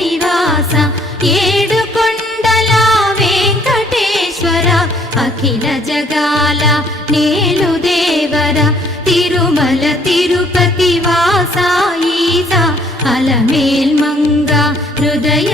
నివాస ఏడుకొండల వెంకటేశ్వర అఖిల జగాల నేలు దేవర తిరుమల తిరుపతి వాస ఈస అలమేల్ మంగ హృదయ